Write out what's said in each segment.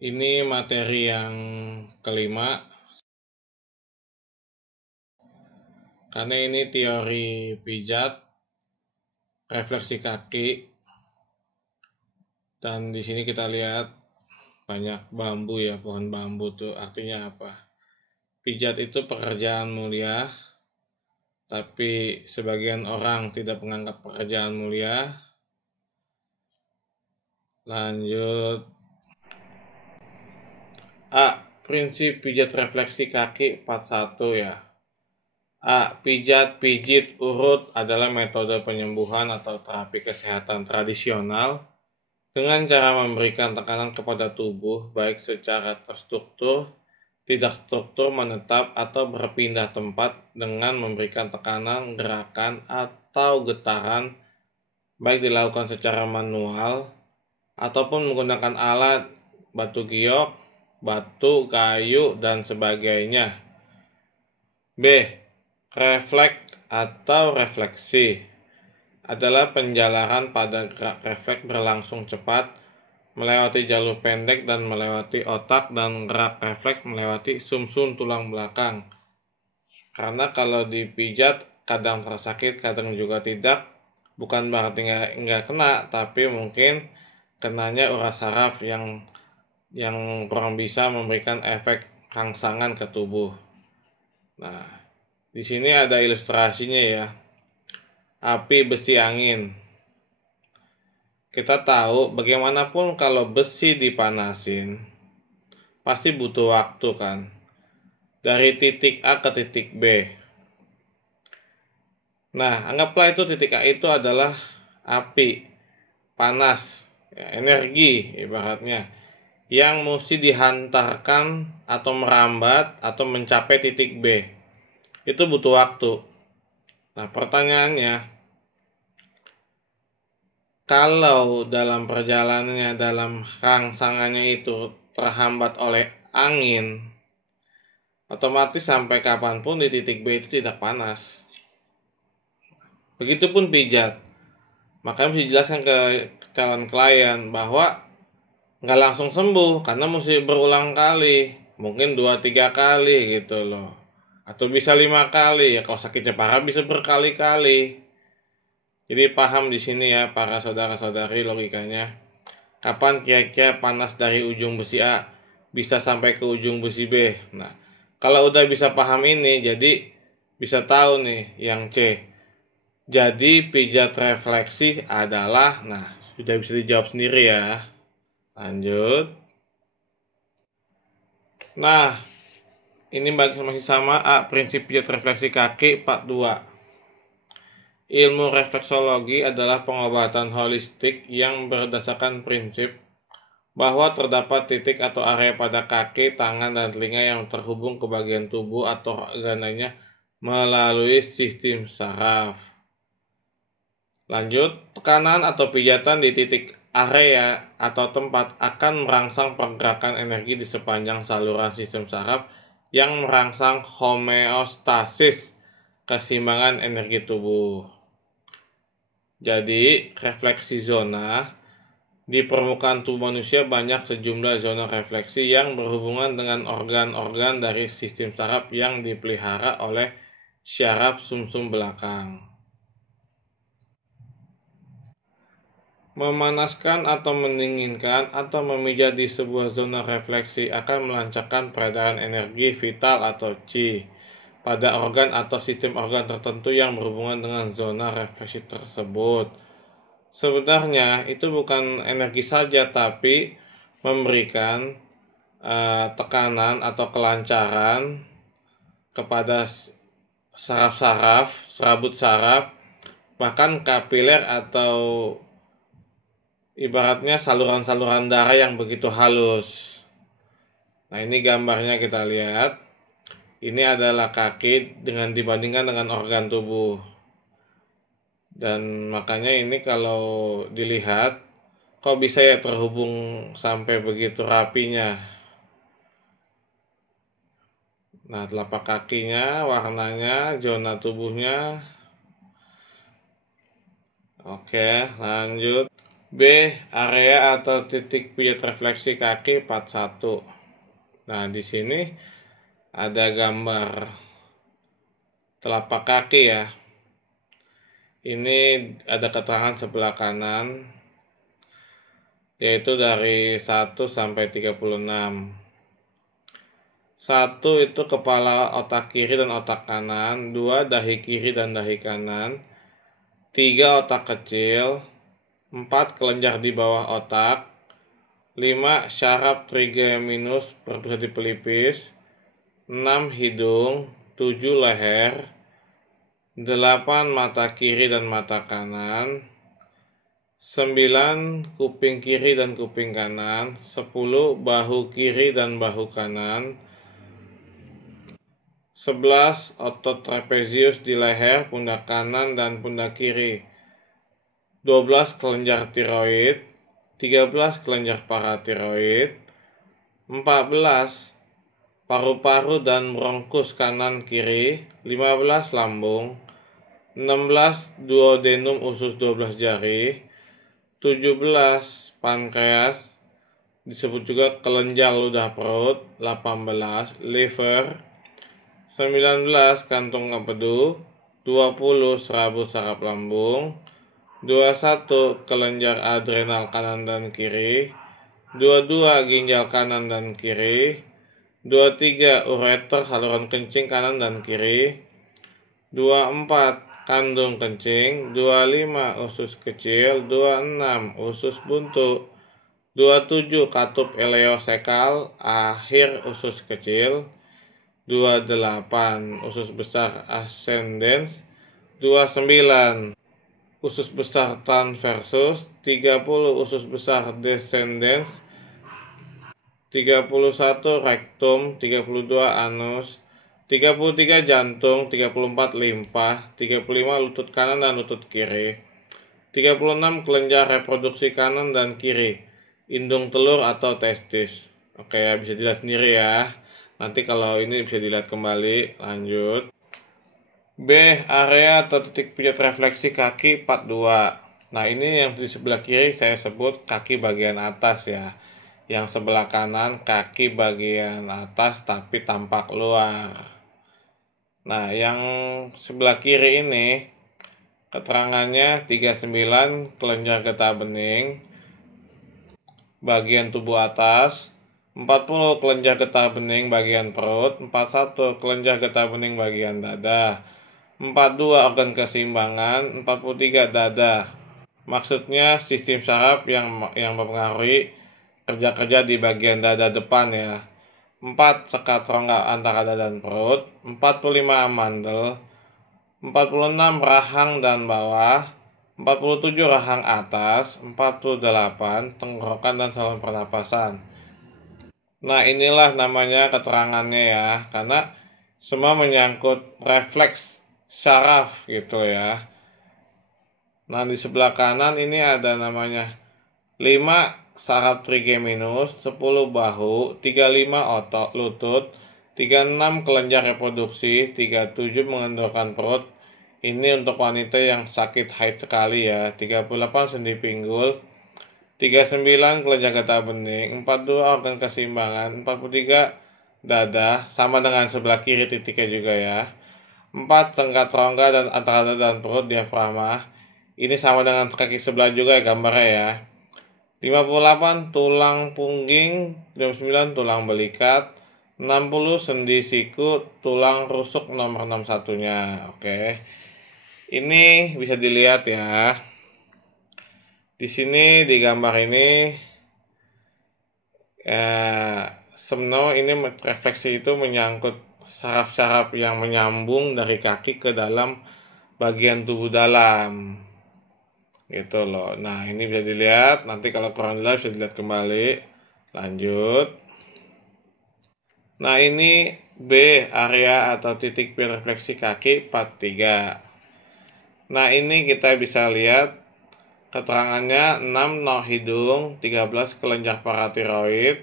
Ini materi yang kelima, karena ini teori pijat, refleksi kaki, dan di sini kita lihat banyak bambu ya, pohon bambu tuh artinya apa? Pijat itu pekerjaan mulia, tapi sebagian orang tidak menganggap pekerjaan mulia. Lanjut. A. Prinsip pijat refleksi kaki 41 ya. A. Pijat, pijit, urut adalah metode penyembuhan atau terapi kesehatan tradisional dengan cara memberikan tekanan kepada tubuh baik secara terstruktur, tidak struktur, menetap, atau berpindah tempat dengan memberikan tekanan, gerakan, atau getaran baik dilakukan secara manual ataupun menggunakan alat, batu giok, batu, kayu, dan sebagainya. B. Refleks atau refleksi adalah penjalaran pada gerak refleks berlangsung cepat melewati jalur pendek dan melewati otak, dan gerak refleks melewati sumsum tulang belakang. Karena kalau dipijat kadang terasa sakit, kadang juga tidak. Bukan berarti nggak kena, tapi mungkin kenanya urat saraf yang kurang bisa memberikan efek rangsangan ke tubuh. Nah, di sini ada ilustrasinya ya. Api, besi, angin. Kita tahu bagaimanapun kalau besi dipanasin, pasti butuh waktu kan. Dari titik A ke titik B. Nah, anggaplah itu titik A itu adalah api, panas, ya, energi ibaratnya, yang mesti dihantarkan atau merambat atau mencapai titik B. Itu butuh waktu. Nah, pertanyaannya, kalau dalam perjalanannya, dalam rangsangannya itu terhambat oleh angin, otomatis sampai kapanpun di titik B itu tidak panas. Begitupun pijat. Makanya bisa dijelaskan ke calon klien bahwa nggak langsung sembuh karena mesti berulang kali, mungkin 2-3 kali gitu loh, atau bisa 5 kali ya. Kalau sakitnya parah bisa berkali-kali. Jadi paham di sini ya para saudara-saudari logikanya. Kapan kira-kira panas dari ujung besi A bisa sampai ke ujung besi B. Nah, kalau udah bisa paham ini, jadi bisa tahu nih yang C. Jadi pijat refleksi adalah, nah sudah bisa dijawab sendiri ya. Lanjut. Nah, ini masih sama A. Prinsip pijat refleksi kaki 42. Ilmu refleksologi adalah pengobatan holistik yang berdasarkan prinsip bahwa terdapat titik atau area pada kaki, tangan, dan telinga yang terhubung ke bagian tubuh atau organ lainnya melalui sistem saraf. Lanjut, tekanan atau pijatan di titik area atau tempat akan merangsang pergerakan energi di sepanjang saluran sistem saraf yang merangsang homeostasis, keseimbangan energi tubuh. Jadi, refleksi zona di permukaan tubuh manusia banyak sejumlah zona refleksi yang berhubungan dengan organ-organ dari sistem saraf yang dipelihara oleh syaraf sumsum belakang. Memanaskan atau mendinginkan atau memijat di sebuah zona refleksi akan melancarkan peredaran energi vital atau Qi pada organ atau sistem organ tertentu yang berhubungan dengan zona refleksi tersebut. Sebenarnya itu bukan energi saja, tapi memberikan tekanan atau kelancaran kepada saraf-saraf, serabut saraf, bahkan kapiler atau ibaratnya saluran-saluran darah yang begitu halus. Nah, ini gambarnya kita lihat. Ini adalah kaki dibandingkan dengan organ tubuh. Dan makanya ini kalau dilihat, kok bisa ya terhubung sampai begitu rapinya. Nah, telapak kakinya, warnanya, zona tubuhnya. Oke, lanjut. B. Area atau titik pijat refleksi kaki 41. Nah, di sini ada gambar telapak kaki ya. Ini ada keterangan sebelah kanan, yaitu dari 1 sampai 36. 1 itu kepala otak kiri dan otak kanan, 2 dahi kiri dan dahi kanan, 3 otak kecil, 4 kelenjar di bawah otak, 5 syaraf trigeminus berpusat di pelipis, 6 hidung, 7 leher, 8 mata kiri dan mata kanan, 9 kuping kiri dan kuping kanan, 10 bahu kiri dan bahu kanan, 11 otot trapezius di leher, pundak kanan dan pundak kiri, 12 kelenjar tiroid, 13 kelenjar paratiroid, 14 paru-paru dan bronkus kanan kiri, 15 lambung, 16 duodenum usus 12 jari, 17 pankreas, disebut juga kelenjar ludah perut, 18 liver, 19 kantung empedu, 20 serabu saraf lambung, 21 kelenjar adrenal kanan dan kiri, 22 ginjal kanan dan kiri, 23 ureter saluran kencing kanan dan kiri, 24 kandung kencing, 25 usus kecil, 26 usus buntu, 27 katup ileosekal akhir usus kecil, 28 usus besar ascendens, 29 usus besar transversus, 30 usus besar descendens, 31 rektum, 32 anus, 33 jantung, 34 limpa, 35 lutut kanan dan lutut kiri, 36 kelenjar reproduksi kanan dan kiri, indung telur atau testis. Oke ya, bisa dilihat sendiri ya. Nanti kalau ini bisa dilihat kembali. Lanjut. B. Area atau titik pijat refleksi kaki 42. Nah, ini yang di sebelah kiri saya sebut kaki bagian atas ya. Yang sebelah kanan kaki bagian atas tapi tampak luar. Nah, yang sebelah kiri ini keterangannya 39 kelenjar getah bening bagian tubuh atas, 40 kelenjar getah bening bagian perut, 41 kelenjar getah bening bagian dada, 42 organ keseimbangan, 43 dada. Maksudnya sistem saraf yang mempengaruhi kerja-kerja di bagian dada depan ya. 4 sekat rongga antara dada dan perut, 45 amandel, 46 rahang dan bawah, 47 rahang atas, 48 tenggorokan dan saluran pernapasan. Nah, inilah namanya keterangannya ya, karena semua menyangkut refleks saraf gitu ya. Nah, di sebelah kanan ini ada namanya 5 saraf trigeminus, 10 bahu, 35 otot lutut, 36 kelenjar reproduksi, 37 mengendorkan perut. Ini untuk wanita yang sakit haid sekali ya. 38 sendi pinggul, 39 kelenjar getah bening, 42 organ keseimbangan, 43 dada, sama dengan sebelah kiri titiknya juga ya. 4 sengkat rongga dan antara dada dan perut diafragma. Ini sama dengan kaki sebelah juga ya gambarnya ya. 58 tulang pungging, 59 tulang belikat, 60 sendi siku, tulang rusuk nomor 61-nya. Oke. Ini bisa dilihat ya. Di sini di gambar ini sebenarnya ini refleksi itu menyangkut saraf-saraf yang menyambung dari kaki ke dalam bagian tubuh dalam. Gitu loh. Nah, ini bisa dilihat. Nanti kalau kurang jelas bisa dilihat kembali. Lanjut. Nah, ini B, area atau titik refleksi kaki 43. Nah, ini kita bisa lihat keterangannya 6 no hidung, 13 kelenjar paratiroid,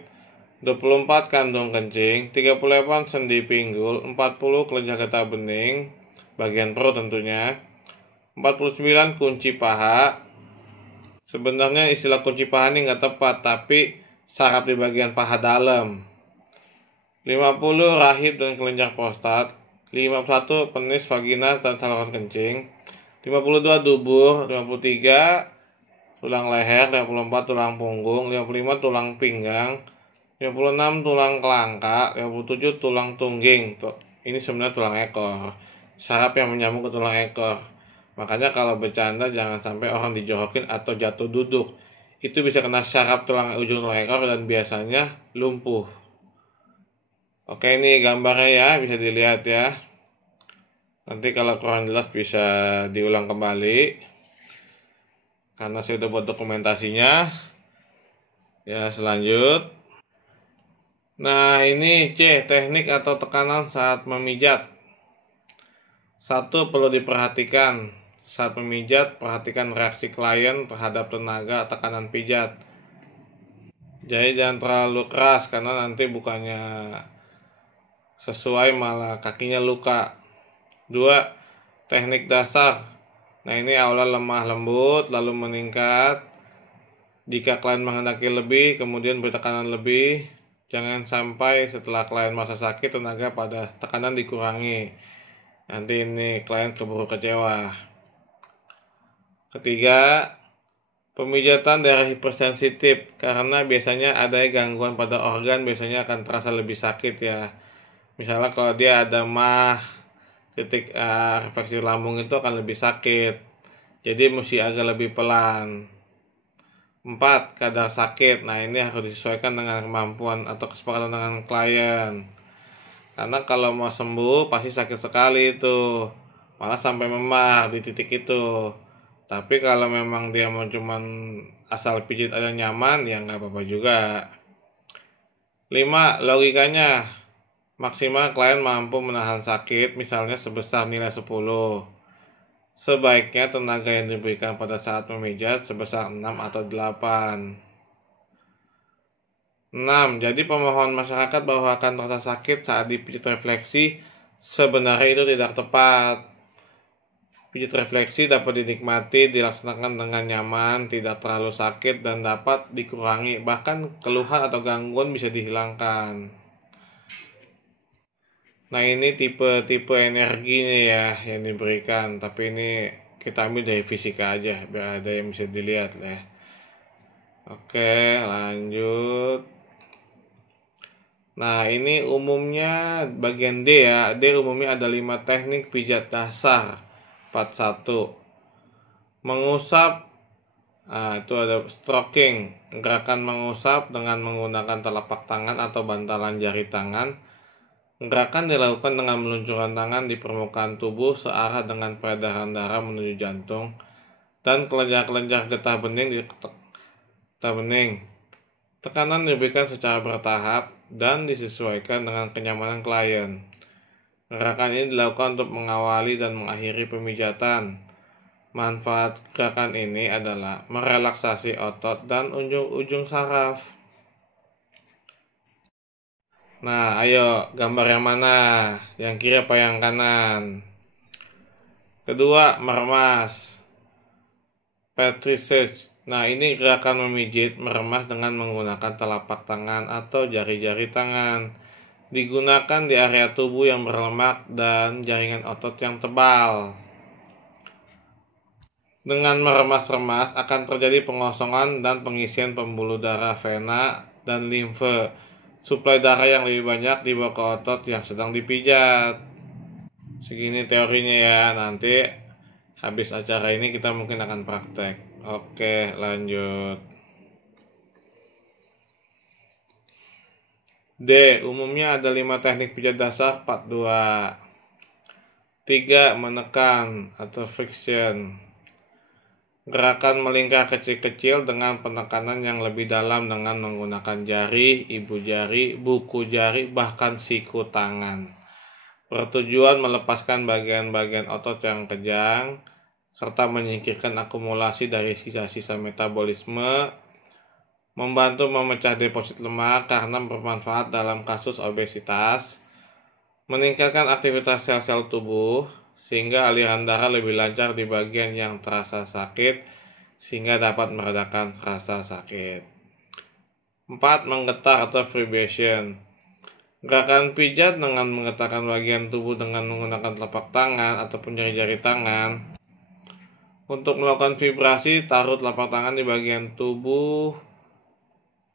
24 kandung kencing, 38 sendi pinggul, 40 kelenjar getah bening, bagian perut tentunya, 49 kunci paha, Sebenarnya istilah kunci paha ini nggak tepat, tapi saraf di bagian paha dalam. 50 rahim dan kelenjar prostat. 51 penis, vagina, dan saluran kencing. 52 dubur. 53 tulang leher. 54 tulang punggung. 55 tulang pinggang. 56 tulang kelangka. 57 tulang tungging. Ini sebenarnya tulang ekor. Saraf yang menyambung ke tulang ekor. Makanya kalau bercanda jangan sampai orang dijorokin atau jatuh duduk. Itu bisa kena saraf ujung tulang ekor dan biasanya lumpuh. Oke, ini gambarnya ya, bisa dilihat ya. Nanti kalau kurang jelas bisa diulang kembali. Karena saya sudah buat dokumentasinya. Ya, selanjut. Nah, ini C, teknik atau tekanan saat memijat. 1. Perlu diperhatikan. Saat memijat, perhatikan reaksi klien terhadap tenaga tekanan pijat. Jadi jangan terlalu keras, karena nanti bukannya sesuai malah kakinya luka. 2. Teknik dasar. Nah, ini awalnya lemah lembut lalu meningkat. Jika klien menghendaki lebih, kemudian beri tekanan lebih. Jangan sampai setelah klien merasa sakit, tenaga pada tekanan dikurangi. Nanti ini klien keburu kecewa. Ketiga, pemijatan daerah hipersensitif. Karena biasanya ada gangguan pada organ, biasanya akan terasa lebih sakit ya. Misalnya kalau dia ada titik refleksi lambung itu akan lebih sakit. Jadi mesti agak lebih pelan. 4. Kadar sakit. Nah, ini harus disesuaikan dengan kemampuan atau kesepakatan dengan klien. Karena kalau mau sembuh pasti sakit sekali itu. Malah sampai memar di titik itu. Tapi kalau memang dia mau cuman asal pijit aja nyaman, ya nggak apa-apa juga. 5. Logikanya. Maksimal klien mampu menahan sakit, misalnya sebesar nilai 10. Sebaiknya tenaga yang diberikan pada saat memijat sebesar 6 atau 8. 6. Jadi pemohon masyarakat bahwa akan terasa sakit saat dipijat refleksi, sebenarnya itu tidak tepat. Pijat refleksi dapat dinikmati, dilaksanakan dengan nyaman, tidak terlalu sakit, dan dapat dikurangi. Bahkan keluhan atau gangguan bisa dihilangkan. Nah, ini tipe-tipe energinya ya yang diberikan, tapi ini kita ambil dari fisika aja biar ada yang bisa dilihat ya. Oke, lanjut. Nah, ini umumnya bagian D ya. D umumnya ada 5 teknik pijat dasar. 41. Mengusap. Nah, itu ada stroking. Gerakan mengusap dengan menggunakan telapak tangan atau bantalan jari tangan. Gerakan dilakukan dengan meluncurkan tangan di permukaan tubuh searah dengan peredaran darah menuju jantung dan kelenjar-kelenjar getah bening di getah bening. Tekanan diberikan secara bertahap dan disesuaikan dengan kenyamanan klien. Gerakan ini dilakukan untuk mengawali dan mengakhiri pemijatan. Manfaat gerakan ini adalah merelaksasi otot dan ujung-ujung saraf. Nah, ayo gambar yang mana? Yang kiri apa yang kanan? Kedua, meremas. Petrissage. Nah, ini gerakan memijit meremas dengan menggunakan telapak tangan atau jari-jari tangan. Digunakan di area tubuh yang berlemak dan jaringan otot yang tebal. Dengan meremas-remas akan terjadi pengosongan dan pengisian pembuluh darah vena dan limfe. Suplai darah yang lebih banyak dibawa ke otot yang sedang dipijat. Segini teorinya ya, nanti habis acara ini kita mungkin akan praktek. Oke, lanjut. D. Umumnya ada 5 teknik pijat dasar. 42. 3. Menekan atau friction. Gerakan melingkar kecil-kecil dengan penekanan yang lebih dalam dengan menggunakan jari, ibu jari, buku jari, bahkan siku tangan. Bertujuan melepaskan bagian-bagian otot yang kejang, serta menyingkirkan akumulasi dari sisa-sisa metabolisme, membantu memecah deposit lemak karena bermanfaat dalam kasus obesitas, meningkatkan aktivitas sel-sel tubuh, sehingga aliran darah lebih lancar di bagian yang terasa sakit, sehingga dapat meredakan rasa sakit. 4. Menggetar atau vibration. Gerakan pijat dengan menggetarkan bagian tubuh dengan menggunakan telapak tangan ataupun jari-jari tangan. Untuk melakukan vibrasi, taruh telapak tangan di bagian tubuh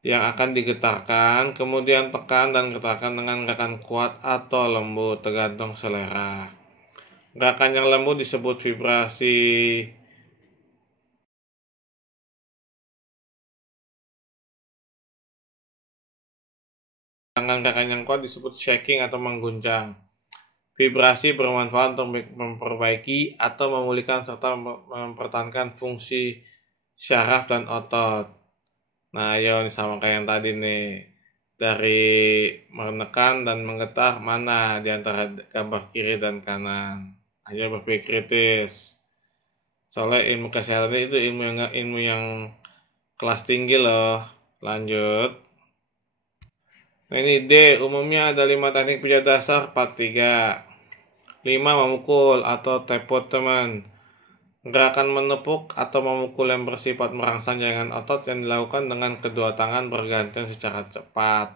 yang akan digetarkan, kemudian tekan dan getarkan dengan gerakan kuat atau lembut, tergantung selera. Gerakan yang lembut disebut vibrasi. Sedangkan gerakan yang kuat disebut shaking atau mengguncang. Vibrasi bermanfaat untuk memperbaiki atau memulihkan serta mempertahankan fungsi syaraf dan otot. Nah, ayo sama kayak yang tadi nih. Dari menekan dan menggetar, mana di antara gambar kiri dan kanan? Ayo berpikir kritis. Soalnya ilmu kesehatan itu ilmu yang kelas tinggi loh. Lanjut. Nah, ini D, umumnya ada 5 teknik pijat dasar part 3. 5. Memukul atau tepot teman. Gerakan menepuk atau memukul yang bersifat merangsang jaringan otot yang dilakukan dengan kedua tangan bergantian secara cepat.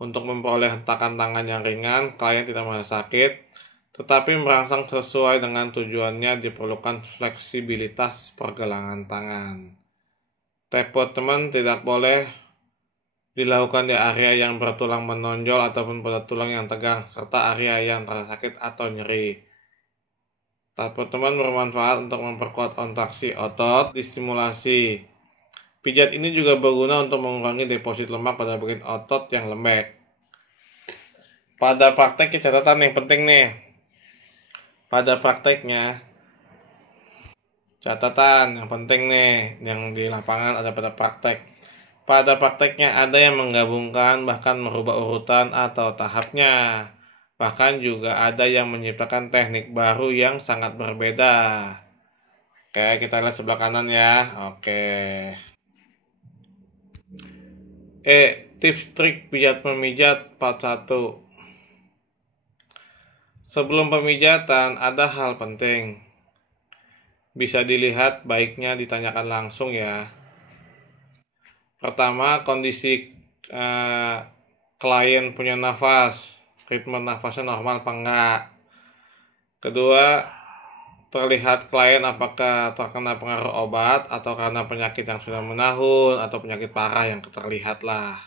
Untuk memperoleh hentakan tangan yang ringan, klien tidak merasa sakit, tetapi merangsang sesuai dengan tujuannya diperlukan fleksibilitas pergelangan tangan. Tepot teman tidak boleh dilakukan di area yang bertulang menonjol ataupun pada tulang yang tegang, serta area yang terasa sakit atau nyeri. Tepot teman bermanfaat untuk memperkuat kontraksi otot, distimulasi. Pijat ini juga berguna untuk mengurangi deposit lemak pada bagian otot yang lembek. Pada praktek, catatan yang penting nih. Pada prakteknya, catatan yang penting nih, yang di lapangan ada pada praktek. Pada prakteknya ada yang menggabungkan bahkan merubah urutan atau tahapnya. Bahkan juga ada yang menciptakan teknik baru yang sangat berbeda. Oke, kita lihat sebelah kanan ya. Oke. Tips trik pijat pemijat part 1. Sebelum pemijatan ada hal penting. Bisa dilihat baiknya ditanyakan langsung ya. Pertama, kondisi klien punya nafas, ritme nafasnya normal apa enggak. Kedua, terlihat klien apakah terkena pengaruh obat atau karena penyakit yang sudah menahun atau penyakit parah yang terlihat lah.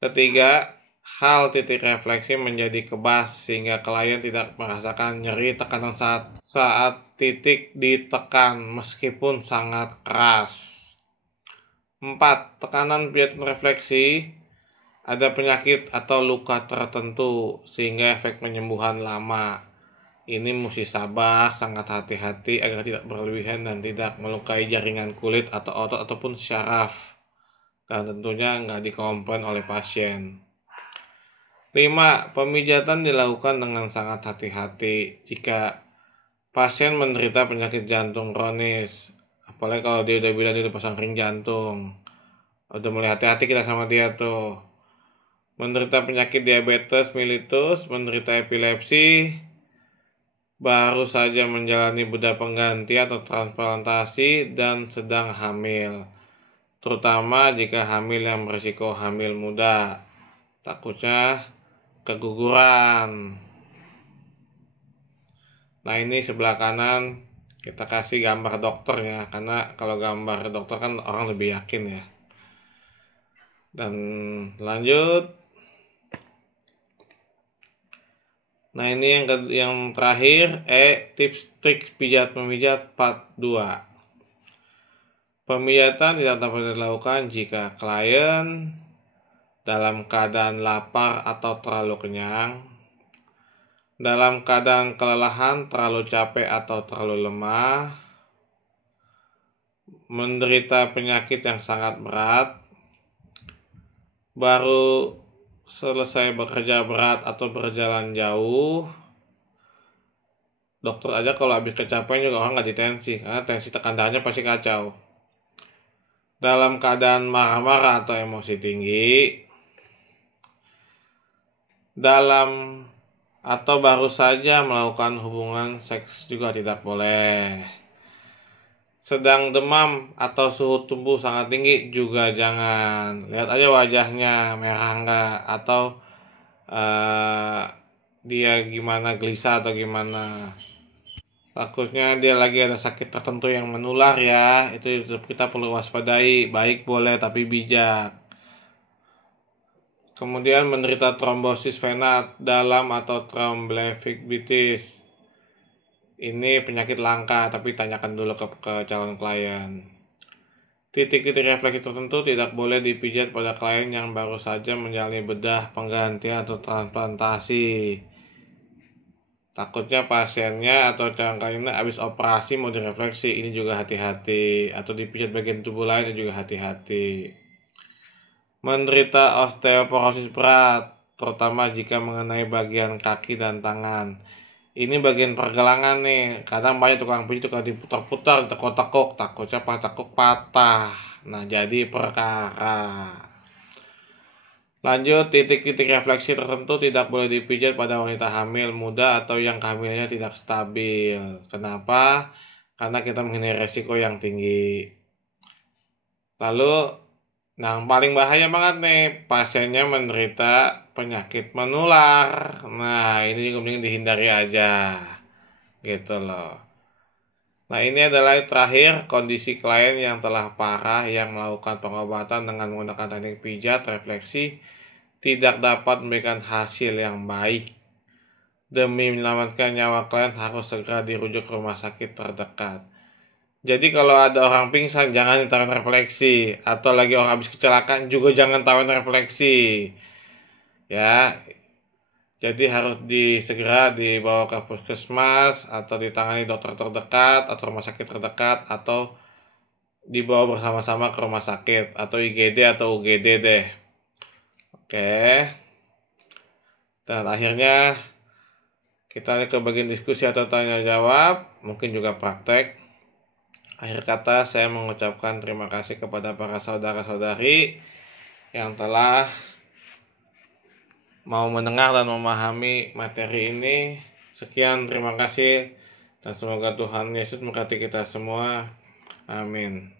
Ketiga, hal titik refleksi menjadi kebas sehingga klien tidak merasakan nyeri tekanan saat titik ditekan meskipun sangat keras. 4. Tekanan pijat refleksi. Ada penyakit atau luka tertentu sehingga efek penyembuhan lama. Ini mesti sabar, sangat hati-hati agar tidak berlebihan dan tidak melukai jaringan kulit atau otot ataupun syaraf. Dan tentunya nggak dikomplain oleh pasien. 5. Pemijatan dilakukan dengan sangat hati-hati jika pasien menderita penyakit jantung kronis. Apalagi kalau dia udah bilang dia udah pasang ring jantung. Udah mulai hati-hati kita sama dia tuh. Menderita penyakit diabetes mellitus, menderita epilepsi, baru saja menjalani bedah pengganti atau transplantasi, dan sedang hamil. Terutama jika hamil yang berisiko hamil muda. Takutnya keguguran. Nah, ini sebelah kanan kita kasih gambar dokternya, karena kalau gambar dokter kan orang lebih yakin ya. Dan lanjut. Nah, ini yang terakhir, tips trik pijat memijat part 2. Pemijatan tidak dapat dilakukan jika klien dalam keadaan lapar atau terlalu kenyang, dalam keadaan kelelahan, terlalu capek atau terlalu lemah, menderita penyakit yang sangat berat, baru selesai bekerja berat atau berjalan jauh. Dokter aja kalau habis kecapean juga orang nggak ditensi, karena tensi tekan darahnya pasti kacau. Dalam keadaan marah-marah atau emosi tinggi, dalam atau baru saja melakukan hubungan seks juga tidak boleh. sedang demam atau suhu tubuh sangat tinggi juga jangan. Lihat aja wajahnya merah enggak atau dia gimana, gelisah atau gimana. Takutnya dia lagi ada sakit tertentu yang menular ya. Itu kita perlu waspadai. Baik boleh tapi bijak. Kemudian menderita trombosis vena dalam atau tromblebitis. Ini penyakit langka, tapi tanyakan dulu ke calon klien. Titik-titik refleksi tertentu tidak boleh dipijat pada klien yang baru saja menjalani bedah, penggantian, atau transplantasi. Takutnya pasiennya atau calon kliennya habis operasi mau direfleksi, ini juga hati-hati. Atau dipijat bagian tubuh lain, ini juga hati-hati. Menderita osteoporosis berat, terutama jika mengenai bagian kaki dan tangan. Ini bagian pergelangan nih, kadang banyak tukang pijat kalau diputar-putar, ditekuk-tekuk, takutnya tekuk patah. Nah, jadi perkara. Lanjut, titik-titik refleksi tertentu tidak boleh dipijat pada wanita hamil, muda, atau yang kehamilannya tidak stabil. Kenapa? Karena kita menghindari resiko yang tinggi. Lalu, yang paling bahaya banget nih, pasiennya menderita penyakit menular. Nah, ini juga mending dihindari aja. Gitu loh. Nah, ini adalah terakhir kondisi klien yang telah parah yang melakukan pengobatan dengan menggunakan teknik pijat refleksi tidak dapat memberikan hasil yang baik. Demi menyelamatkan nyawa klien harus segera dirujuk ke rumah sakit terdekat. Jadi kalau ada orang pingsan jangan ditawarin refleksi, atau lagi orang habis kecelakaan juga jangan tawarin refleksi. Ya. Jadi harus segera dibawa ke puskesmas atau ditangani dokter terdekat atau rumah sakit terdekat atau dibawa bersama-sama ke rumah sakit atau IGD atau UGD deh. Oke. Dan akhirnya kita ke bagian diskusi atau tanya jawab, mungkin juga praktek. Akhir kata saya mengucapkan terima kasih kepada para saudara-saudari yang telah mau mendengar dan memahami materi ini. Sekian, terima kasih, dan semoga Tuhan Yesus memberkati kita semua. Amin.